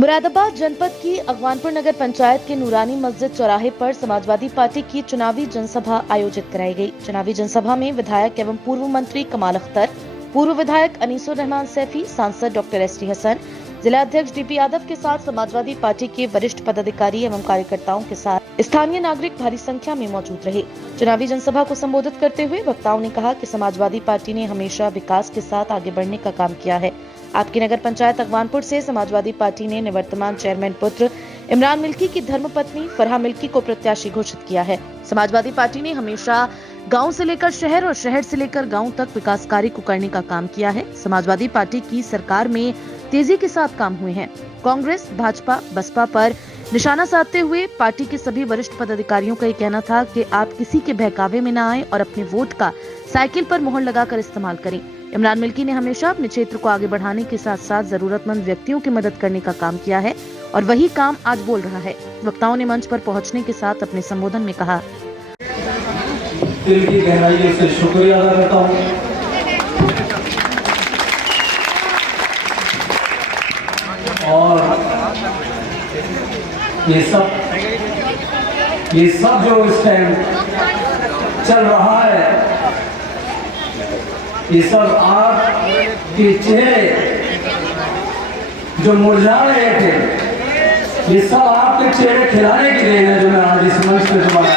मुरादाबाद जनपद की अगवानपुर नगर पंचायत के नूरानी मस्जिद चौराहे पर समाजवादी पार्टी की चुनावी जनसभा आयोजित कराई गई। चुनावी जनसभा में विधायक एवं पूर्व मंत्री कमाल अख्तर, पूर्व विधायक अनीसुर रहमान सैफी, सांसद डॉक्टर एस टी हसन, जिला अध्यक्ष डीपी यादव के साथ समाजवादी पार्टी के वरिष्ठ पदाधिकारी एवं कार्यकर्ताओं के साथ स्थानीय नागरिक भारी संख्या में मौजूद रहे। चुनावी जनसभा को संबोधित करते हुए वक्ताओं ने कहा कि समाजवादी पार्टी ने हमेशा विकास के साथ आगे बढ़ने का काम किया है। आपकी नगर पंचायत अगवानपुर से समाजवादी पार्टी ने निवर्तमान चेयरमैन पुत्र इमरान मिल्की की धर्मपत्नी फरहा मिल्की को प्रत्याशी घोषित किया है। समाजवादी पार्टी ने हमेशा गांव से लेकर शहर और शहर से लेकर गांव तक विकास कार्य को करने का काम किया है। समाजवादी पार्टी की सरकार में तेजी के साथ काम हुए हैं। कांग्रेस, भाजपा, बसपा पर निशाना साधते हुए पार्टी के सभी वरिष्ठ पदाधिकारियों का ये कहना था कि आप किसी के बहकावे में न आए और अपने वोट का साइकिल पर मोहर लगाकर इस्तेमाल करें। इमरान मिल्की ने हमेशा अपने क्षेत्र को आगे बढ़ाने के साथ साथ जरूरतमंद व्यक्तियों की मदद करने का काम किया है और वही काम आज बोल रहा है। वक्ताओं ने मंच पर पहुंचने के साथ अपने संबोधन में कहा, दिल की गहराई से शुक्रिया अदा करता हूं और ये सब जो इस टाइम चल रहा है, ये सब आपके चेहरे जो मुरझा रहे थे, ये सब आपके चेहरे खिलाने की देन है जो मैं आज इस मंच पे जुबान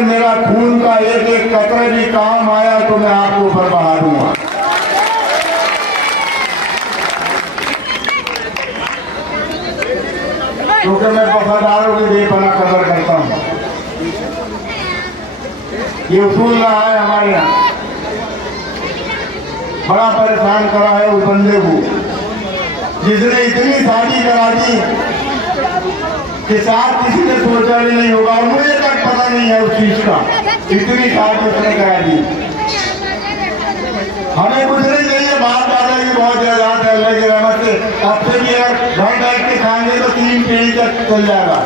मेरा खून का एक एक कतरा भी काम आया तो मैं आपको ऊपर बहा दूंगा। क्योंकि मैं वफादारों की बेपनाह कदर करता हूं। ये उसूल रहा है हमारे यहाँ, बड़ा परेशान करा है उस बंदे को जिसने इतनी शादी करा दी कि साथ किसी ने सोचा भी नहीं होगा और मुझे तक पता नहीं है उस चीज का, इतनी शादी उसने करा दी। हमें कुछ नहीं चाहिए, बात दादा की बहुत ज्यादा है अल्लाह की रहमत से। अब से भी अगर घर बैठ के खाएंगे तो 3 पीढ़ी तक चल जाएगा।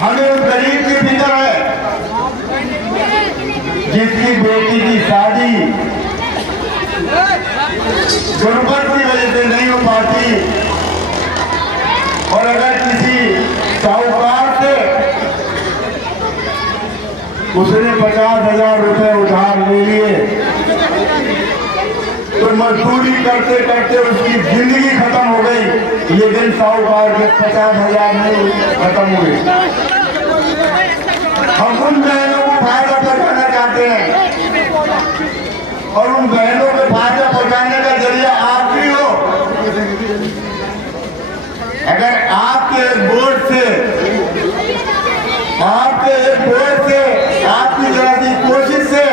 हमें उस गरीब की फिक्र है जिसकी बेटी की शादी गुर्बत की वजह से नहीं हो पाती और अगर किसी साहूकार से उसने 50,000 रुपए उधार ले लिए तो मजदूरी करते करते उसकी जिंदगी खत्म हो गई, लेकिन साहूकार के 50,000 नहीं खत्म हुए। हम उन बहनों को फायदा पहुंचाना चाहते हैं और उन बहनों को फायदा पहुंचाने का जरिया आप भी हो। अगर आपके वोट से आपकी जरा सी कोशिश से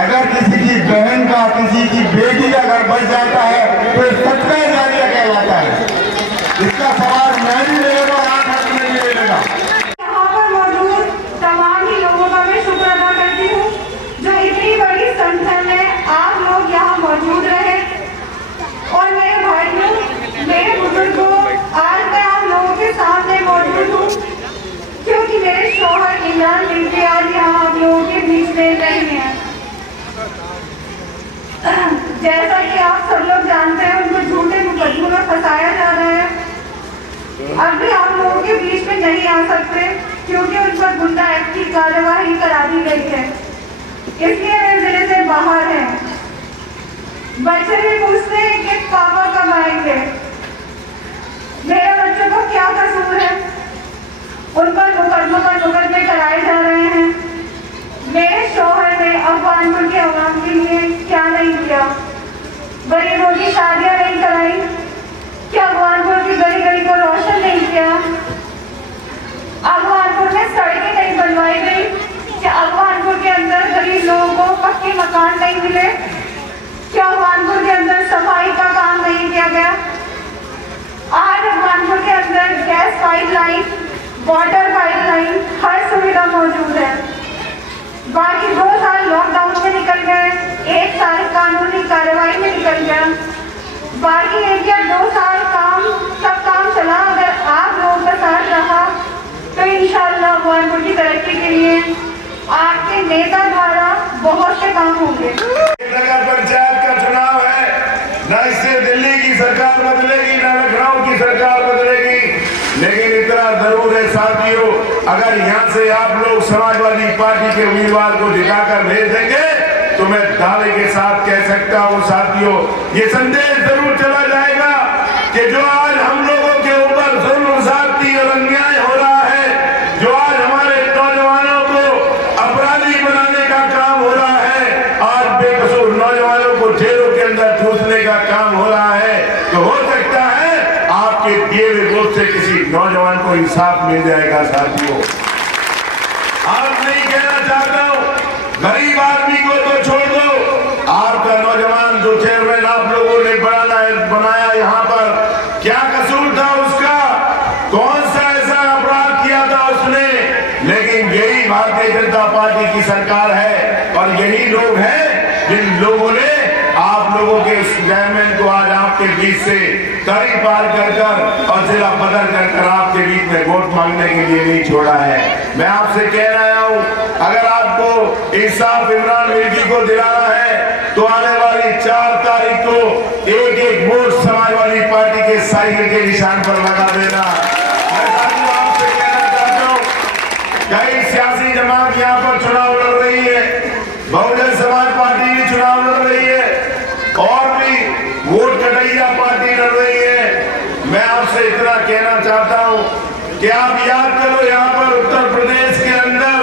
अगर किसी की बहन का, किसी की बेटी का घर बच जाता है तो सदका जारिया कहलाता है। इसका सवाल मैं भी लेगा और आप हक में भी लेगा। यहाँ पर मौजूद तमाम ही लोगों का मैं शुक्र अदा करती हूँ जो इतनी बड़ी संख्या में आप लोग यहाँ मौजूद रहे। और मेरे भाइयों, मेरे बुजुर्गों, आज मैं आप लोगों के सामने मौजूद हूँ क्योंकि मेरे शौहर इमरान मिल्की आज यहाँ आप लोगों के बीच में नहीं हैं। जैसा कि आप सब लोग जानते हैं, उनको झूठे मुकदमों में फंसाया जा रहा है। अब भी आप लोगों के बीच में नहीं आ सकते क्योंकि उन पर गुंडा एक्ट की कार्यवाही करा दी गई है, इसलिए वे जिले से बाहर हैं। बच्चे भी पूछते हैं कि पापा कब आएंगे। मेरे बच्चों को क्या कसूर है, उन पर मुकदमे कराए जा रहे हैं। मेरे शौहर ने अगवानपुर के अवाम के लिए क्या नहीं किया, गरीबों की शादियां नहीं कराई, क्या अगवानपुर की गली गली को रोशन नहीं किया, अगवानपुर में सड़कें नहीं बनवाई गई, क्या अगवानपुर के अंदर गरीब लोगों को पक्के मकान नहीं मिले, क्या अगवानपुर के अंदर सफाई का काम नहीं किया गया। आज अगवानपुर के अंदर गैस पाइपलाइन, वाटर पाइपलाइन, हर सुविधा मौजूद है। बाकी 2 साल लॉकडाउन में निकल गए, 1 साल कानूनी कार्रवाई में निकल गया। तरक्की के लिए आपके नेता द्वारा बहुत से काम होंगे। नगर पंचायत का चुनाव है, न इससे दिल्ली की सरकार बदलेगी न लखनऊ की सरकार बदलेगी, लेकिन इतना जरूर है साथियों, अगर यहाँ से आप लोग समाजवादी पार्टी के उम्मीदवार को जिताकर भेज देंगे तो मैं दावे के साथ कह सकता हूँ साथियों, ये संदेश जरूर चला जाएगा कि जो आज हम लोगों के ऊपर जुल्म, ज्यादती और अन्याय हो रहा है, जो आज हमारे नौजवानों को अपराधी बनाने का काम हो रहा है, आज बेकसूर नौजवानों को जेलों के अंदर ठूसने का काम हो रहा है, तो हो सकता है आपके दिए हुए वोट से किसी नौजवान को इंसाफ मिल जाएगा साथियों। आप नहीं कहना चाहता हूं गरीब आदमी को तो छोड़ दो, आपका नौजवान जो चेयरमैन आप लोगों ने बनाया यहाँ पर, क्या कसूर था उसका, कौन सा ऐसा अपराध किया था उसने, लेकिन यही भारतीय जनता पार्टी की सरकार है और यही लोग हैं जिन लोगों ने आप लोगों के उस चेयरमैन को आज आपके बीच से कड़ी पार कर और जिला बदल कर आपके बीच में वोट मांगने के लिए नहीं छोड़ा है। मैं आपसे कह रहा हूं, अगर आपको इंसाफ इमरान मिर्ची को दिलाना है तो आने वाली 4 तारीख को एक एक वोट समाजवादी पार्टी के साइकिल के निशान पर लगा देना। मैं आपसे कहना चाहता हूँ, कई सियासी जमात यहाँ पर चुनाव लड़ रही है, बहुजन समाज पार्टी भी चुनाव लड़ रही है और भी वोट कटैया पार्टी लड़ रही है। मैं आपसे इतना कहना चाहता हूं कि आप याद करो, यहाँ पर उत्तर प्रदेश के अंदर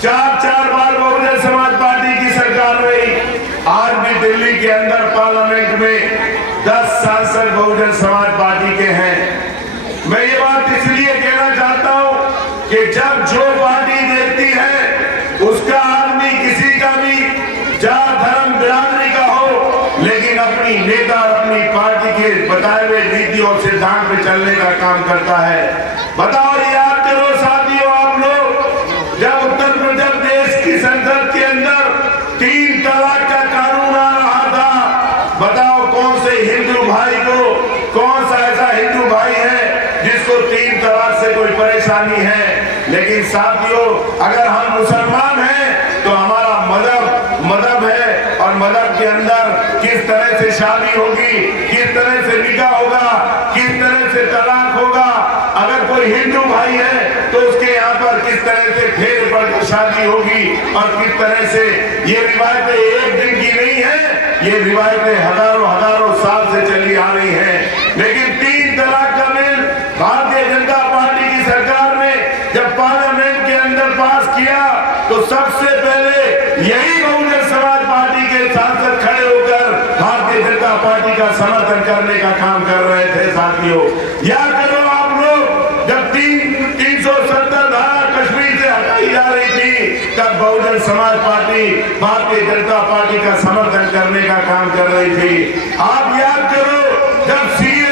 4 बार बहुजन समाज पार्टी की सरकार रही, आज भी दिल्ली के अंदर पार्लियामेंट में 10 सांसद बहुजन समाज पार्टी के हैं। मैं ये बात इसलिए कहना चाहता हूं कि जब जो पार्टी देखती है उसका आदमी किसी का भी जात धर्म बिरादरी का हो, लेकिन अपनी नेता और अपनी पार्टी के बताए हुए नीति और सिद्धांत पे चलने का काम करता है। बताओ, याद करो साथियों, आप लोग जब उत्तर प्रदेश की संसद के अंदर 3 तलाक का कानून आ रहा था, बताओ कौन से हिंदू भाई को, कौन सा ऐसा हिंदू भाई है जिसको 3 तलाक से कोई परेशानी है। लेकिन साथियों, अगर हम मुसलमान हैं तो हमारा मजहब है और मजहब के अंदर किस तरह से शादी होगी, किस तरह से निकाह होगा, किस तरह से तलाक होगा। अगर कोई हिंदू भाई है तो उसके यहाँ पर किस तरह से फेर पढ़कर शादी होगी और किस तरह से, ये रिवायतें एक दिन की नहीं है, ये रिवायतें हजारों साल से चली आ रही हैं। लेकिन 3 तलाक का बिल भारतीय जनता पार्टी की सरकार ने जब पार्लियामेंट के अंदर पास किया तो सबसे पहले यही बहुजन समाज पार्टी के सांसद खड़े होकर भारतीय जनता पार्टी का समर्थन करने का काम कर रहे थे। साथियों, याद करो आप लोग, जब 370 धारा कश्मीर से हटाई जा रही थी तब बहुजन समाज पार्टी भारतीय जनता पार्टी का समर्थन करने का काम कर रही थी। आप याद करो, जब CA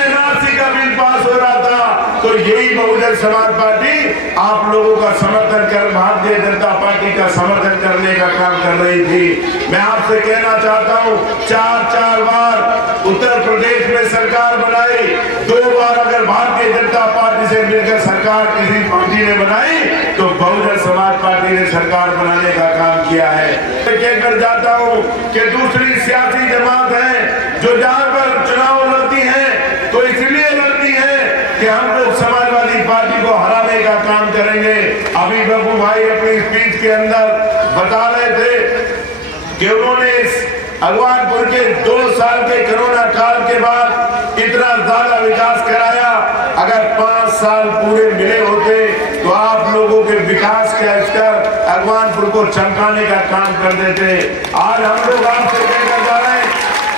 का बिल पास हो रहा था तो यही बहुजन समाज पार्टी आप लोगों का समर्थन कर, भारतीय जनता पार्टी का समर्थन करने का काम कर रही थी। मैं आपसे कहना चाहता हूं, 4 बार उत्तर प्रदेश में सरकार बनाई, 2 बार अगर भारतीय जनता पार्टी से मिलकर सरकार किसी पार्टी ने बनाई तो बहुजन समाज पार्टी ने सरकार बनाने का काम किया है। मैं कहकर जाता हूं कि दूसरी सियासी जमात है जो जहां पर चुनाव लड़ती है तो इसलिए लड़ती है कि हम लोग समाजवादी पार्टी को हराने का काम करेंगे। अभी बाबू भाई अपनी स्पीच के अंदर बता रहे थे कि उन्होंने इस अगवानपुर के 2 साल के कोरोना काल के बाद इतना ज्यादा विकास कराया। अगर 5 साल पूरे मिले होते तो आप लोगों के विकास का स्तर अगवानपुर को चमकाने का काम कर देते। आज हम लोग आपसे कहकर जा रहे हैं,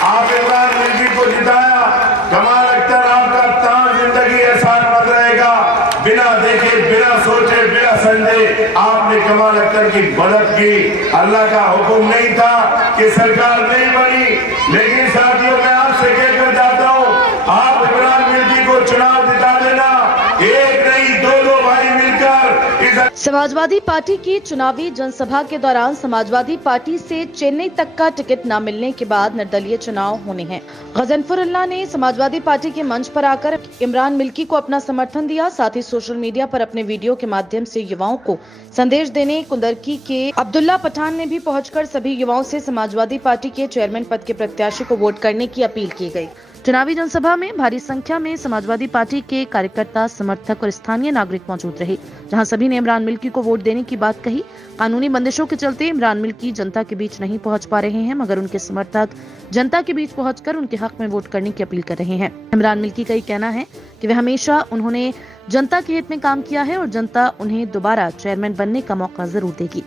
आप इमरान मिर्ची को जिताया, कमाल अख्तर आपका ताज जिंदगी एहसान मत रहेगा। बिना देखे, बिना सोचे, बिना समझे आपने कमाल अख्तर की मदद की। अल्लाह का हुक्म नहीं था कि सरकार नहीं बनी, लेकिन साथियों मैं आपसे कहकर जाता हूँ, आप इमरान मिर्ची को चुनाव जिता देना। एक नहीं 2 भाई मिलकर इस समाजवादी पार्टी की चुनावी जनसभा के दौरान समाजवादी पार्टी से चेन्नई तक का टिकट न मिलने के बाद निर्दलीय चुनाव होने हैं। गजनफर अल्लाह ने समाजवादी पार्टी के मंच पर आकर इमरान मिल्की को अपना समर्थन दिया। साथ ही सोशल मीडिया पर अपने वीडियो के माध्यम से युवाओं को संदेश देने कुंदरकी के अब्दुल्ला पठान ने भी पहुंचकर सभी युवाओं से समाजवादी पार्टी के चेयरमैन पद के प्रत्याशी को वोट करने की अपील की गई। चुनावी जनसभा में भारी संख्या में समाजवादी पार्टी के कार्यकर्ता, समर्थक और स्थानीय नागरिक मौजूद रहे, जहां सभी ने इमरान मिल्की को वोट देने की बात कही। कानूनी बंदिशों के चलते इमरान मिल्की जनता के बीच नहीं पहुंच पा रहे हैं, मगर उनके समर्थक जनता के बीच पहुंचकर उनके हक में वोट करने की अपील कर रहे हैं। इमरान मिल्की का कहना है कि वे हमेशा उन्होंने जनता के हित में काम किया है और जनता उन्हें दोबारा चेयरमैन बनने का मौका जरूर देगी।